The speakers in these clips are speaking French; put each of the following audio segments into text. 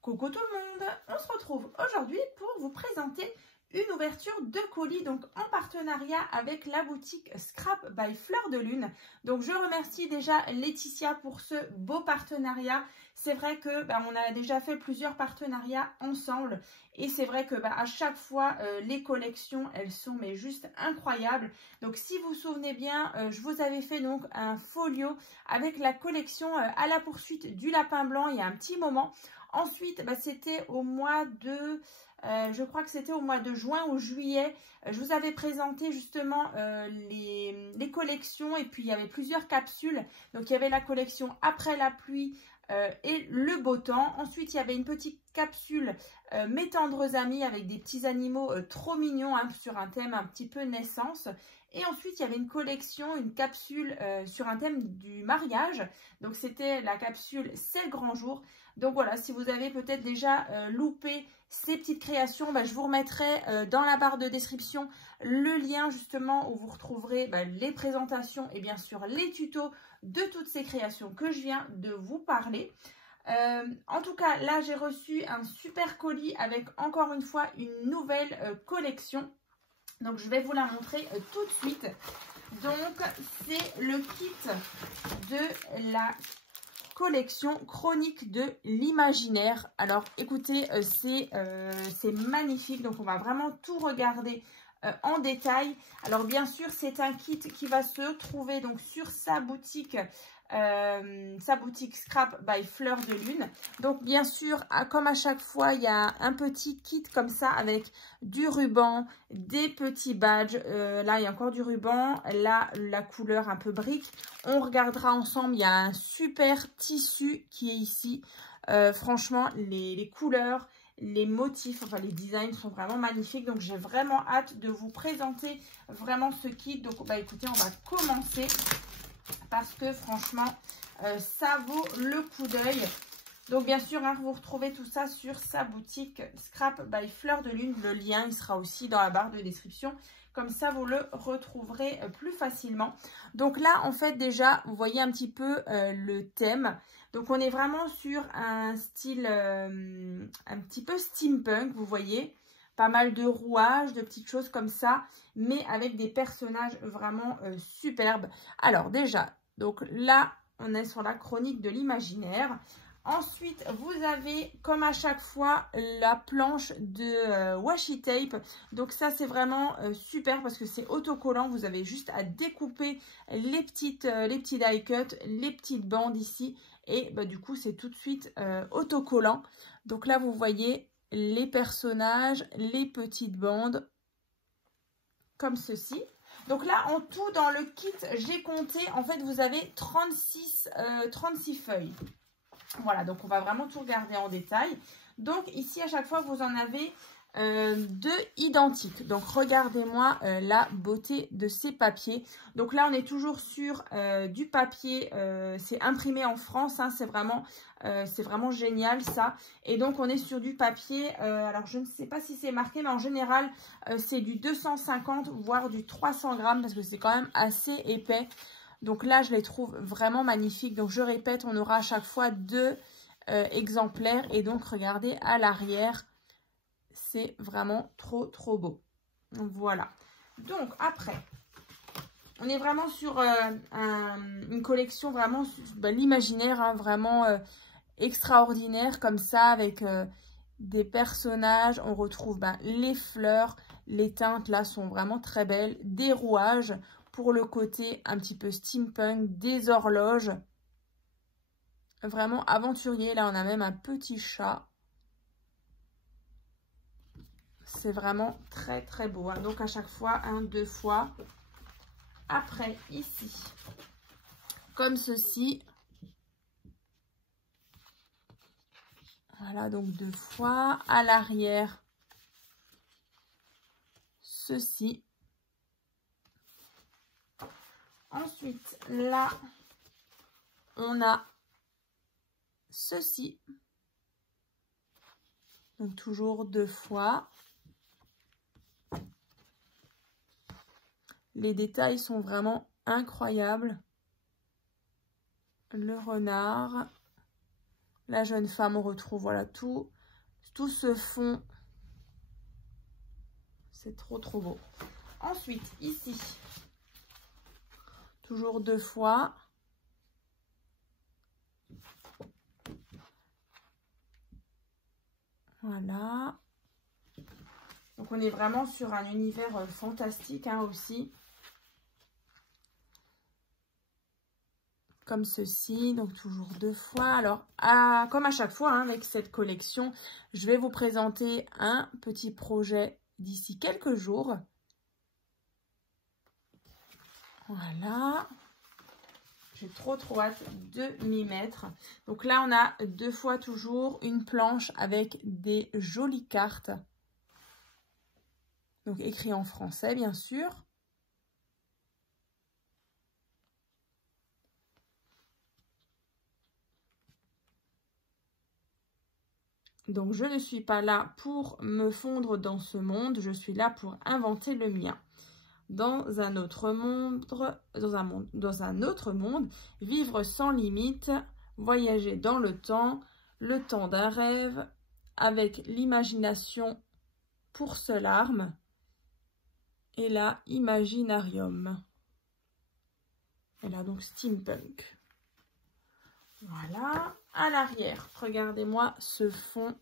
Coucou tout le monde, on se retrouve aujourd'hui pour vous présenter une ouverture de colis donc en partenariat avec la boutique Scrap by Fleur de Lune. Donc je remercie déjà Laetitia pour ce beau partenariat. C'est vrai que on a déjà fait plusieurs partenariats ensemble et c'est vrai que à chaque fois les collections elles sont mais juste incroyables. Donc si vous vous souvenez bien, je vous avais fait donc un folio avec la collection à la poursuite du lapin blanc il y a un petit moment. Ensuite, c'était au mois de, je crois que c'était au mois de juin ou juillet. Je vous avais présenté justement les collections et puis il y avait plusieurs capsules. Donc, il y avait la collection après la pluie et le beau temps. Ensuite, il y avait une petite capsule Mes tendres amis avec des petits animaux trop mignons sur un thème un petit peu naissance. Et ensuite, il y avait une collection, une capsule sur un thème du mariage. Donc, c'était la capsule C'est le grand jour. Donc, voilà, si vous avez peut-être déjà loupé ces petites créations, je vous remettrai dans la barre de description le lien justement où vous retrouverez les présentations et bien sûr les tutos de toutes ces créations que je viens de vous parler. En tout cas, là, j'ai reçu un super colis avec encore une fois une nouvelle collection. Donc, je vais vous la montrer tout de suite. Donc, c'est le kit de la collection Chronique de l'imaginaire. Alors, écoutez, c'est magnifique. Donc, on va vraiment tout regarder en détail. Alors, bien sûr, c'est un kit qui va se trouver donc sur sa boutique Scrap by Fleur de Lune. Donc bien sûr, comme à chaque fois, il y a un petit kit comme ça avec du ruban, des petits badges. Là, il y a encore du ruban. Là, la couleur un peu brique. On regardera ensemble. Il y a un super tissu qui est ici. Franchement, les couleurs, les motifs, enfin les designs sont vraiment magnifiques. Donc, j'ai vraiment hâte de vous présenter vraiment ce kit. Donc, écoutez, on va commencer parce que franchement, ça vaut le coup d'œil. Donc, bien sûr, vous retrouvez tout ça sur sa boutique Scrap by Fleur de Lune. Le lien, il sera aussi dans la barre de description. Comme ça, vous le retrouverez plus facilement. Donc là, en fait, déjà, vous voyez un petit peu le thème. Donc, on est vraiment sur un style un petit peu steampunk, vous voyez. Pas mal de rouages, de petites choses comme ça, mais avec des personnages vraiment superbes. Alors déjà, donc là, on est sur la chronique de l'imaginaire. Ensuite, vous avez, comme à chaque fois, la planche de washi tape. Donc ça, c'est vraiment super parce que c'est autocollant. Vous avez juste à découper les petits die cut, les petites bandes ici. Et du coup, c'est tout de suite autocollant. Donc là, vous voyez les personnages, les petites bandes, comme ceci. Donc là, en tout, dans le kit, j'ai compté, en fait, vous avez 36 feuilles. Voilà, donc on va vraiment tout regarder en détail. Donc ici, à chaque fois, vous en avez deux identiques. Donc regardez-moi la beauté de ces papiers. Donc là, on est toujours sur du papier, c'est imprimé en France, hein, c'est vraiment génial ça. Et donc on est sur du papier, alors je ne sais pas si c'est marqué, mais en général, c'est du 250 voire du 300 grammes parce que c'est quand même assez épais. Donc là, je les trouve vraiment magnifiques. Donc je répète, on aura à chaque fois deux exemplaires. Et donc regardez à l'arrière, c'est vraiment trop trop beau. Voilà. Donc après, on est vraiment sur une collection vraiment l'imaginaire, hein, vraiment extraordinaire comme ça avec des personnages. On retrouve les fleurs, les teintes là sont vraiment très belles, des rouages pour le côté un petit peu steampunk, des horloges, vraiment aventurier. Là on a même un petit chat. C'est vraiment très très beau, hein. Donc à chaque fois, deux fois. Après, ici, comme ceci. Voilà, donc deux fois. À l'arrière, ceci. Ensuite, là, on a ceci. Donc toujours deux fois. Les détails sont vraiment incroyables. Le renard, la jeune femme, on retrouve voilà tout ce fond. C'est trop beau. Ensuite, ici, toujours 2 fois. Voilà. Donc, on est vraiment sur un univers fantastique hein, aussi. Comme ceci, donc toujours 2 fois. Alors, comme à chaque fois, hein, avec cette collection, je vais vous présenter un petit projet d'ici quelques jours. Voilà. J'ai trop hâte de m'y mettre. Donc là, on a 2 fois toujours une planche avec des jolies cartes. Donc écrit en français, bien sûr. Donc, je ne suis pas là pour me fondre dans ce monde, je suis là pour inventer le mien. Dans un autre monde, vivre sans limite, voyager dans le temps d'un rêve, avec l'imagination pour seule arme, et là, Imaginarium. Et là, donc, steampunk. Voilà, à l'arrière, regardez-moi ce fond.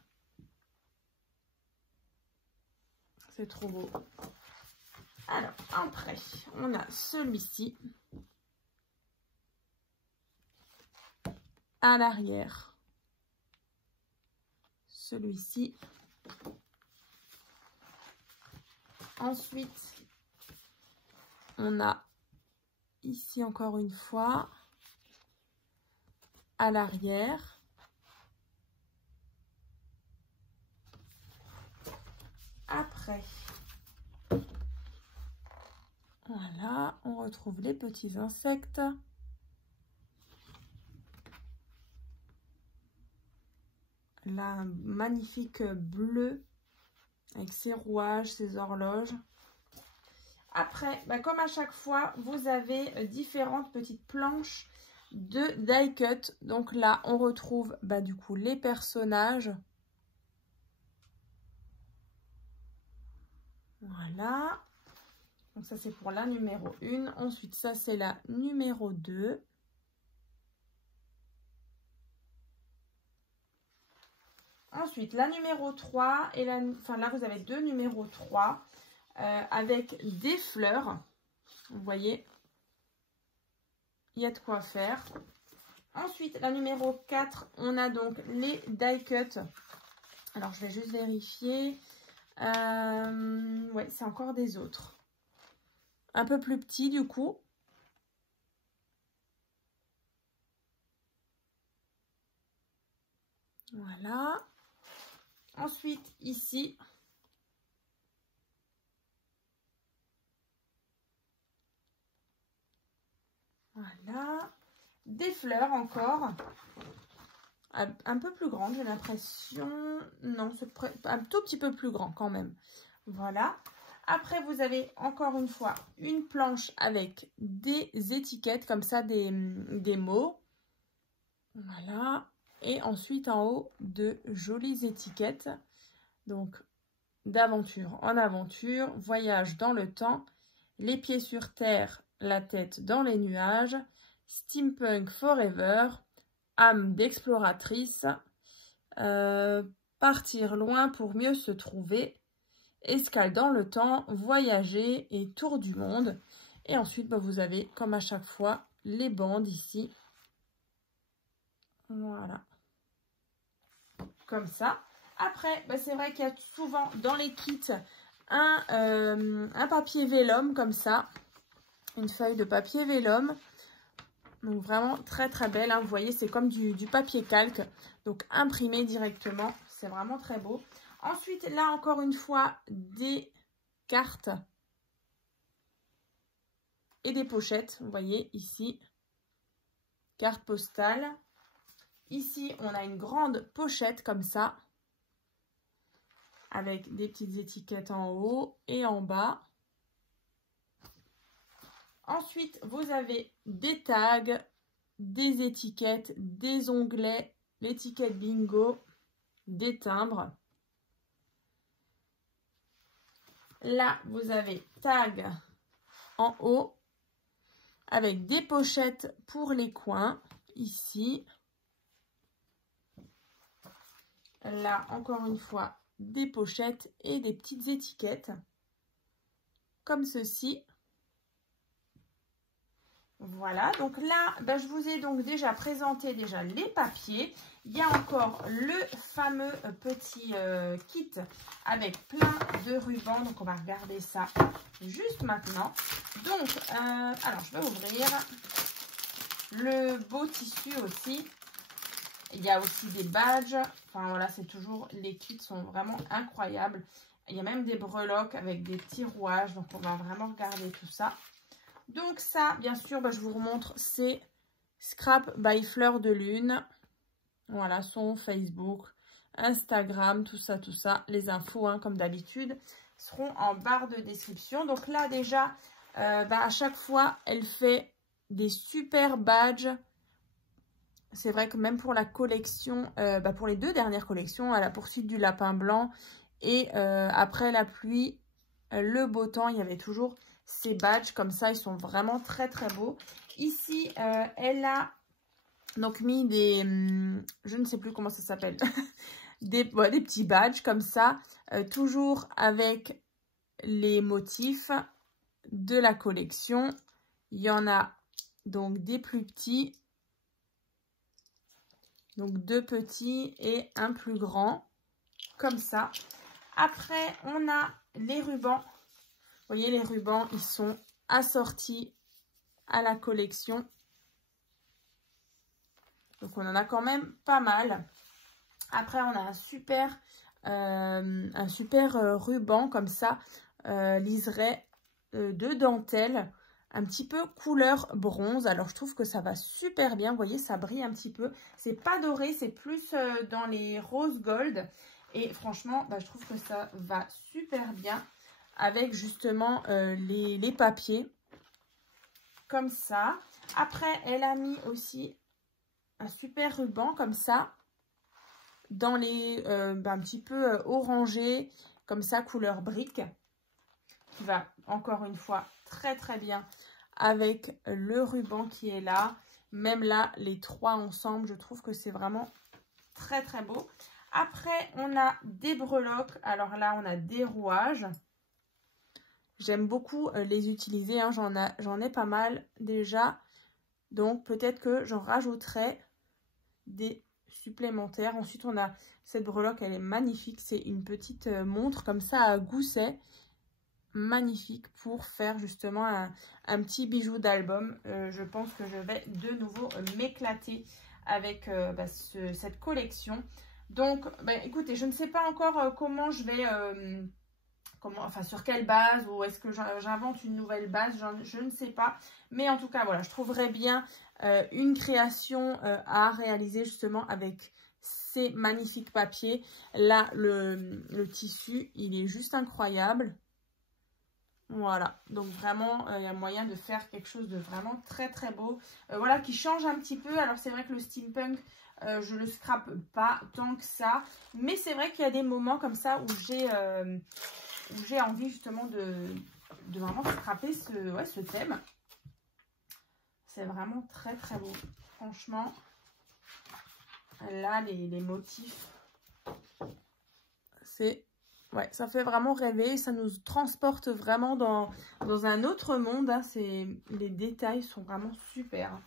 C'est trop beau. Alors, après, on a celui-ci. À l'arrière. Celui-ci. Ensuite, on a ici encore une fois. À l'arrière. Après, voilà, on retrouve les petits insectes. Là, un magnifique bleu avec ses rouages, ses horloges. Après, comme à chaque fois, vous avez différentes petites planches de die cut. Donc là, on retrouve du coup les personnages. Voilà. Donc ça, c'est pour la numéro 1. Ensuite, ça, c'est la numéro 2. Ensuite, la numéro 3. Et là, vous avez 2 numéros 3 avec des fleurs. Vous voyez, il y a de quoi faire. Ensuite, la numéro 4, on a donc les die cut. Alors, je vais juste vérifier. Ouais, c'est encore des autres. Un peu plus petits, du coup. Voilà. Ensuite, ici. Voilà. Des fleurs encore. Un peu plus grande, j'ai l'impression. Non, c'est un tout petit peu plus grand quand même. Voilà. Après, vous avez encore une fois une planche avec des étiquettes, comme ça, des mots. Voilà. Et ensuite, en haut, de jolies étiquettes. Donc, d'aventure en aventure, voyage dans le temps, les pieds sur terre, la tête dans les nuages, steampunk forever, âme d'exploratrice, partir loin pour mieux se trouver, escale dans le temps, voyager et tour du monde. Et ensuite, vous avez, comme à chaque fois, les bandes ici. Voilà. Comme ça. Après, c'est vrai qu'il y a souvent dans les kits un papier vélum comme ça. Une feuille de papier vélum. Donc vraiment très très belle. Hein. Vous voyez, c'est comme du papier calque. Donc imprimé directement. C'est vraiment très beau. Ensuite, là encore une fois, des cartes et des pochettes. Vous voyez ici, carte postale. Ici, on a une grande pochette comme ça, avec des petites étiquettes en haut et en bas. Ensuite, vous avez des tags, des étiquettes, des onglets l'étiquette bingo, des timbres. Là, vous avez tag en haut avec des pochettes pour les coins ici. Là, encore une fois, des pochettes et des petites étiquettes comme ceci. Voilà, donc là, ben, je vous ai donc déjà présenté les papiers. Il y a encore le fameux petit kit avec plein de rubans. Donc, on va regarder ça juste maintenant. Donc, alors, je vais ouvrir le beau tissu aussi. Il y a aussi des badges. Enfin, voilà, c'est toujours, les kits sont vraiment incroyables. Il y a même des breloques avec des petits rouages. Donc, on va vraiment regarder tout ça. Donc ça, bien sûr, bah, je vous remontre, c'est Scrap by Fleur de Lune. Voilà, son Facebook, Instagram, tout ça. Les infos, hein, comme d'habitude, seront en barre de description. Donc là, déjà, bah, à chaque fois, elle fait des super badges. C'est vrai que même pour la collection, bah, pour les 2 dernières collections, à la poursuite du lapin blanc et après la pluie, le beau temps, il y avait toujours ces badges comme ça. Ils sont vraiment très très beaux. Ici, elle a donc mis des, je ne sais plus comment ça s'appelle, des petits badges comme ça, toujours avec les motifs de la collection. Il y en a donc des plus petits. Donc 2 petits et un plus grand, comme ça. Après, on a les rubans. Vous voyez, les rubans, ils sont assortis à la collection. Donc, on en a quand même pas mal. Après, on a un super ruban, comme ça, liseré de dentelle. Un petit peu couleur bronze. Alors, je trouve que ça va super bien. Vous voyez, ça brille un petit peu. C'est pas doré, c'est plus dans les rose gold. Et franchement, bah, je trouve que ça va super bien avec justement les papiers. Comme ça. Après, elle a mis aussi un super ruban comme ça. Dans les bah, un petit peu orangé. Comme ça, couleur brique. Qui va encore une fois très très bien avec le ruban qui est là. Même là, les 3 ensemble, je trouve que c'est vraiment très très beau. Après, on a des breloques. Alors là, on a des rouages. J'aime beaucoup les utiliser. Hein. J'en ai pas mal déjà. Donc, peut-être que j'en rajouterai des supplémentaires. Ensuite, on a cette breloque. Elle est magnifique. C'est une petite montre comme ça à gousset. Magnifique pour faire justement un petit bijou d'album. Je pense que je vais de nouveau m'éclater avec bah, cette collection. Donc bah, écoutez, je ne sais pas encore comment je vais enfin sur quelle base, ou est-ce que j'invente une nouvelle base, je ne sais pas, mais en tout cas voilà, je trouverais bien une création à réaliser justement avec ces magnifiques papiers. Là le tissu, il est juste incroyable. Voilà, donc vraiment, il y a moyen de faire quelque chose de vraiment très très beau. Voilà, qui change un petit peu. Alors, c'est vrai que le steampunk, je le scrape pas tant que ça. Mais c'est vrai qu'il y a des moments comme ça où j'ai envie justement de vraiment scraper ce thème. C'est vraiment très très beau. Franchement, là, les motifs, c'est... Ouais, ça fait vraiment rêver, ça nous transporte vraiment dans un autre monde. Hein. Les détails sont vraiment super.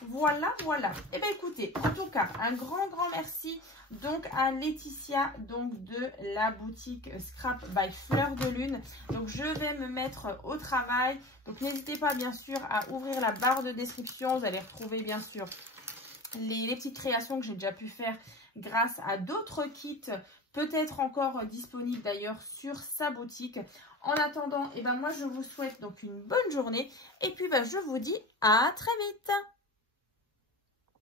Voilà, voilà. Et bien écoutez, en tout cas, un grand merci donc à Laetitia donc de la boutique Scrap by Fleur de Lune. Donc je vais me mettre au travail. Donc n'hésitez pas bien sûr à ouvrir la barre de description. Vous allez retrouver bien sûr les petites créations que j'ai déjà pu faire grâce à d'autres kits, peut-être encore disponibles d'ailleurs sur sa boutique. En attendant, et ben moi je vous souhaite donc une bonne journée et puis ben, je vous dis à très vite.